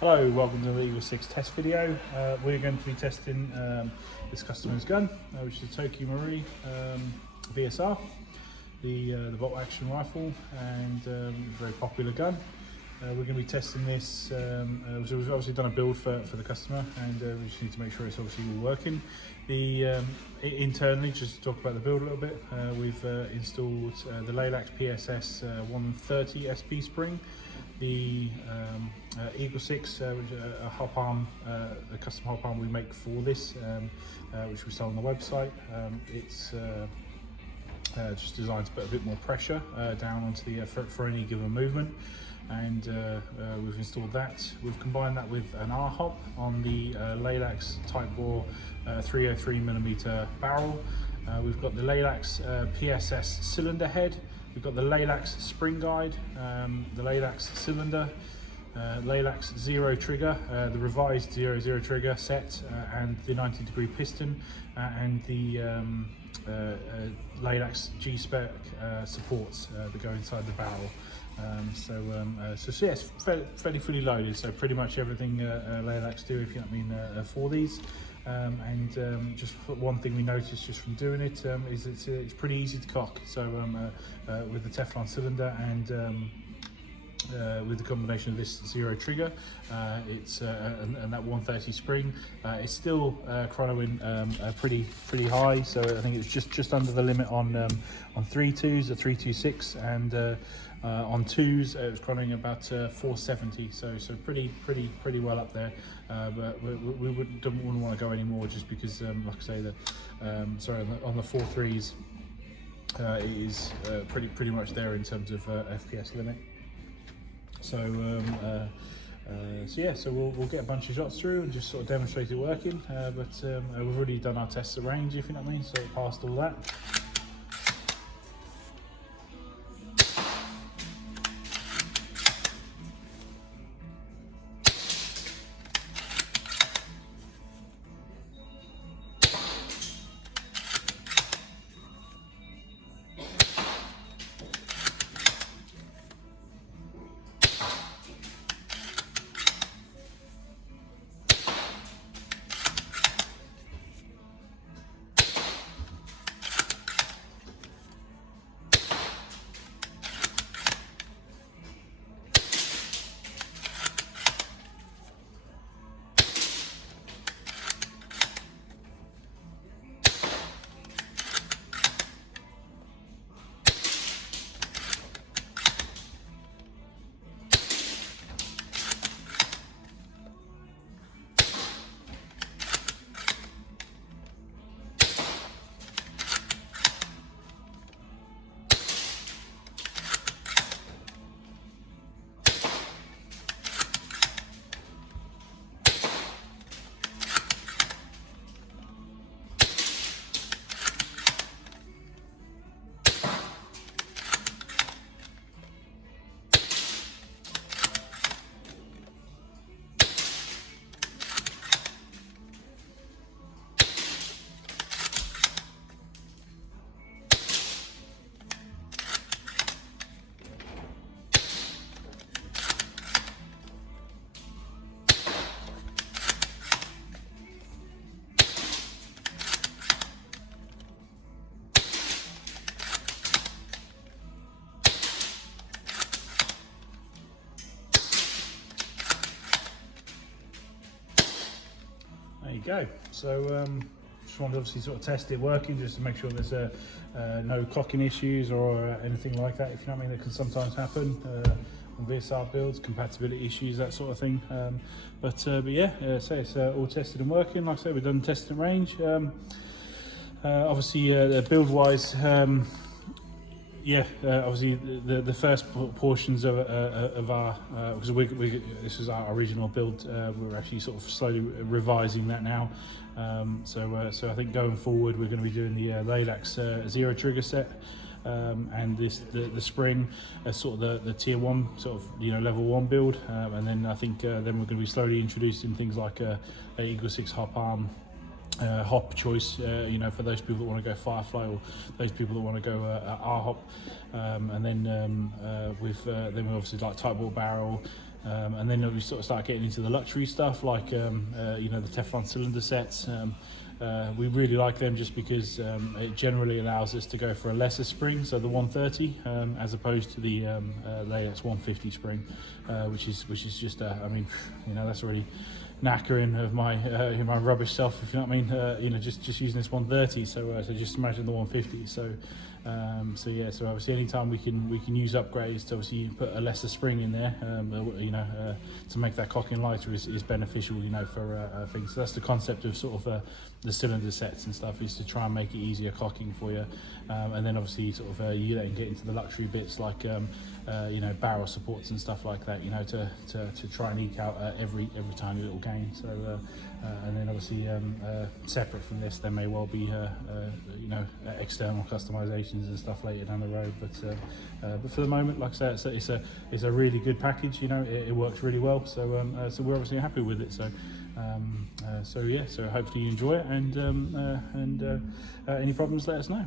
Hello, welcome to the EagleSix test video. We're going to be testing this customer's gun, which is a Tokyo Marui VSR, the bolt action rifle, and very popular gun. We're going to be testing this. So we've obviously done a build for the customer, and we just need to make sure it's obviously all working. Internally, just to talk about the build a little bit, we've installed the Laylax PSS 130 SP spring, the EagleSix, which is a hop arm, a custom hop arm we make for this, which we sell on the website. It's just designed to put a bit more pressure down onto the for any given movement, and we've installed that. We've combined that with an R hop on the Laylax Tightbore 303mm barrel. We've got the Laylax PSS cylinder head. We've got the Laylax spring guide, the Laylax cylinder, Laylax zero trigger, the revised 0 trigger set, and the 90-degree piston, and the Laylax GSPEC supports that go inside the barrel. So yes, fairly fully loaded. So pretty much everything Laylax do, if you know what I mean, for these. Just one thing we noticed just from doing it is it's pretty easy to cock. So with the Teflon cylinder and with the combination of this zero trigger, and that 130 spring, it's still chronoing pretty high. So I think it's just under the limit on 3.2s, the 3.26, and on 2s it was chronoing about 470. So pretty well up there. But we wouldn't want to go any more, just because, like I say, on the 4.3s, it is pretty much there in terms of FPS limit. So so we'll get a bunch of shots through and just sort of demonstrate it working. But we've already done our tests at range, if you know what I mean, so it passed all that. There you go. So just wanted to obviously sort of test it working, just to make sure there's no clocking issues or anything like that, if you know what I mean, that can sometimes happen on VSR builds, compatibility issues, that sort of thing. But yeah, so it's all tested and working. Like I said, we've done testing range. Obviously, build wise, obviously the first portions of our, because this is our original build, we're actually sort of slowly revising that now. So I think going forward we're going to be doing the Laylax zero trigger set, and the spring as sort of the tier 1 sort of level 1 build, and then I think then we're going to be slowly introducing things like a EagleSix Hop Arm hop choice, for those people that want to go Firefly, or those people that want to go R hop, and then we've obviously like Tightbore barrel, And then we sort of start getting into the luxury stuff, like you know, the Teflon cylinder sets. We really like them just because it generally allows us to go for a lesser spring, so the 130, as opposed to the Laylax 150 spring, which is just I mean, you know, that's already knackering of my my rubbish self, if you know what I mean. You know, just using this 130. So just imagine the 150. So yeah, so obviously anytime we can use upgrades to obviously put a lesser spring in there, you know, to make that cocking lighter is beneficial, you know, for things. So that's the concept of sort of the cylinder sets and stuff, is to try and make it easier cocking for you. And then obviously sort of you then get into the luxury bits, like you know, barrel supports and stuff like that, you know, to try and eke out every tiny little gain. So and then obviously separate from this, there may well be you know, external customizations and stuff later down the road. But for the moment, like I say, it's a really good package. You know, it works really well. So so we're obviously happy with it. So yeah, so hopefully you enjoy it, and any problems, let us know.